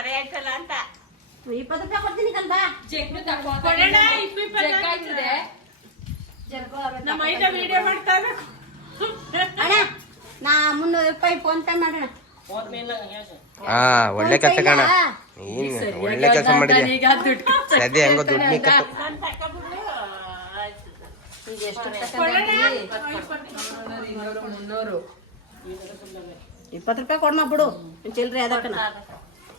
ಹೊರೆ ಆಯ್ತಲ್ಲ ಅಂತ. ಇಪ್ಪತ್ತು ರೂಪಾಯಿ ಕೊಡ್ತೀನಿ ಕೊಡೋಣ, ಇಪ್ಪತ್ತು ನಮ್ಮ ಐಟ ವಿಡಿಯೋ ಮಾಡ್ತಾ ಇರ್ಬೇಕು ಅಣ್ಣ ನಾ ಮುನ್ನೂರು ರೂಪಾಯಿ ಫೋನ್ ಪೇ ಮಾಡೋಣ. ಹಾ ಒಳ್ಳೆ ಕೆಲಸ ಕಾಣ. ನೀನ್ ಒಳ್ಳೆ ಕೆಲಸ ಮಾಡಿದ್ಯಾ? ಈಗ ದುಡ್ಡು ಸದ್ಯ ಹೆಂಗೋ ದುಡ್ಡು ನಿಕ್ಕತ್ತು ನಾನು ತಕೊಂಡ್ಬಿಡು ಆಯ್ತು. ಈಗ ಎಷ್ಟು ತಗೊಂಡಿ? ಇನ್ನೂರು ಮುನ್ನೂರು ಇಪ್ಪತ್ತು ರೂಪಾಯಿ ಕೊಡ್ಮ ಬಿಡು. ಚಿಲ್ರಿ ಅದಕ್ಕನ.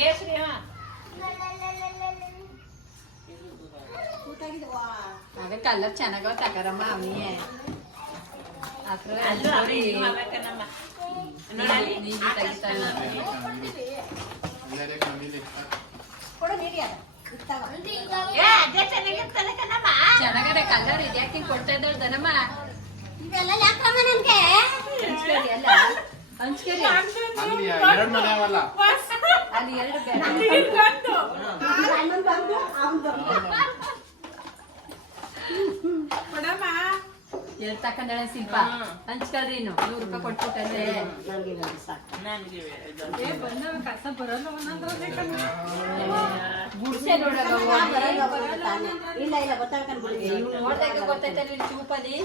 ಕೇಸರಿ ಹಾ. ಅದೇ ಕಲರ್ ಚೆನ್ನಾಗವ ತಗರಮ್ಮ ಅಮ್ಮಿಯೇ ಚೆನ್ನಾಗದೆ ಕಲರ್ ಇದ್ಯಾಕೆ ಕೊಡ್ತಾ ಇದ್ದಾಳೆ ದನಮ್ಮ? ಇವೆಲ್ಲ ಯಾಕಮ್ಮ ನನ್ಗೆ? ಹಂಚ್ಕರಿ ಅಲ್ಲ ಹಂಚ್ಕರಿ. ಅಲ್ಲಿ ಮನೆ ಅವಲ್ಲ? ಅಲ್ಲಿ ಎರಡು ಎರಡು ತಕೊಂಡಳೆ ಶಿಲ್ಪ. ಹಂಚ್ಕಳ್ರಿ ಇನ್ನು. ನೂರು ರೂಪಾಯಿ ಕೊಟ್ಬಿಟ್ಟಂದ್ರೆ ಗುಡ್ಸೆ ನೋಡಲ್ಲ. ಇಲ್ಲ ಇಲ್ಲ ಗೊತ್ತಾಗ ಗೊತ್ತೈತೆ ಇಲ್ಲಿ ಚೂಪಲ್ಲಿ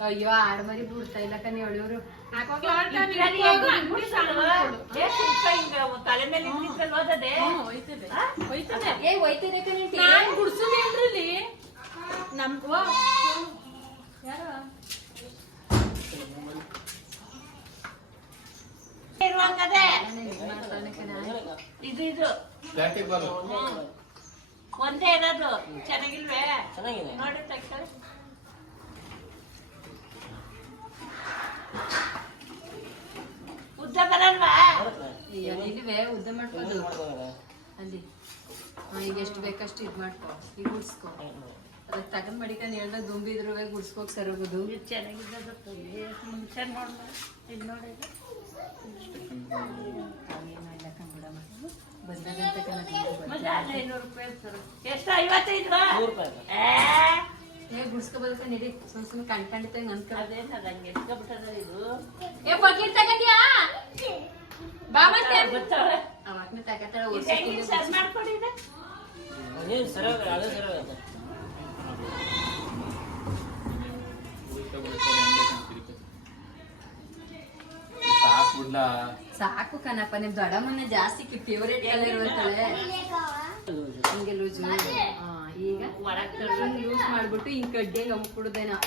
ಅಯ್ಯೋ, ಆಡ್ ಮರಿ ಬಿಡ್ತಾ ಇಲ್ಲ ಕಣಿ ಅವಳಿವ್ರು ತಲೆ ಮೇಲೆ ಹೋಯ್ತದೆ. ಹೋಯ್ತದೆ. ಏ ಹೋಯ್ತದೆ ಕಣಿ ನಾನು ಗುಡ್ಸುದೇನ್ರಲ್ಲಿ ನಮ್ಗೂ ಯಾರು? ಇದು ಇದು. ಒಂದೇ ಇರೋದು. ಚೆನ್ನಾಗಿಲ್ವೇ? ನೋಡಿ ಉದ್ದ ಬರಲ್ವಾ? ಇಲ್ವೇ? ಉದ್ದ ಮಾಡ್ಬೋದು ಅಲ್ಲಿ. ಈಗ ಎಷ್ಟು ಬೇಕಷ್ಟು ಇದು ಮಾಡ್ಕೊ. ಈಗ ಗುಡ್ಸ್ಕೊ ತಗೊಂಡ್ ಮಡಿಕೊಂಡು ಹೇಳ್ದ ದುಂಬಿದ್ರು ಗುಡ್ಸ್ಕೋಕ್ ಸರೋಗೋದು. ಮುಂಚೆ ನೋಡ್ ಇದು ನೋಡಿ. ಬಂದಾಗಂತ ಕಣ ಮತ್ತೆ. ಅಲ್ಲಿ ಐನೂರು ರೂಪಾಯಿ ಸರ್ ಎಷ್ಟು ಐವತ್ತೈದು ಸಾಕ್ಬಿಡ್ಲ ಸಾಕು ಕಣಪ್ಪ ನಿಮ್ ದೊಡ್ಡಮ್ಮನ ಜಾಸ್ತಿ ಫೇವ್ರೇಟ್ ಕಲರ್ ಇರುತ್ತಳೆ ಹಿಂಗೆ ಲೂಸ್ ಈಗ? ಹಿಂಗ್ ಯೂಸ್ ಮಾಡ್ಬಿಟ್ಟು ಹಿಂಗ್ ಕಡ್ಡಿ ಹಂಗ್ ಅಮ್ಬಿಡುದೇನೋ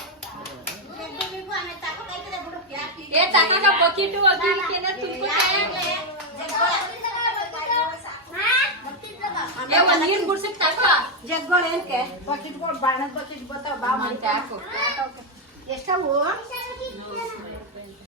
ಏ ತಕಾಕ ಬಕೆಟ್ ಏ ಒಂದ್ ನೀರ್ ಗುಡ್ಸಕ್ ತಕ ಜಗ್ಗಳು ಏನಕ್ಕೆ ಬಕೆಟ್ಗಳು ಬಾಣದ ಬಕೆಟ್ ಬರ್ತಾವ ಬಾ ಎಷ್ಟವು?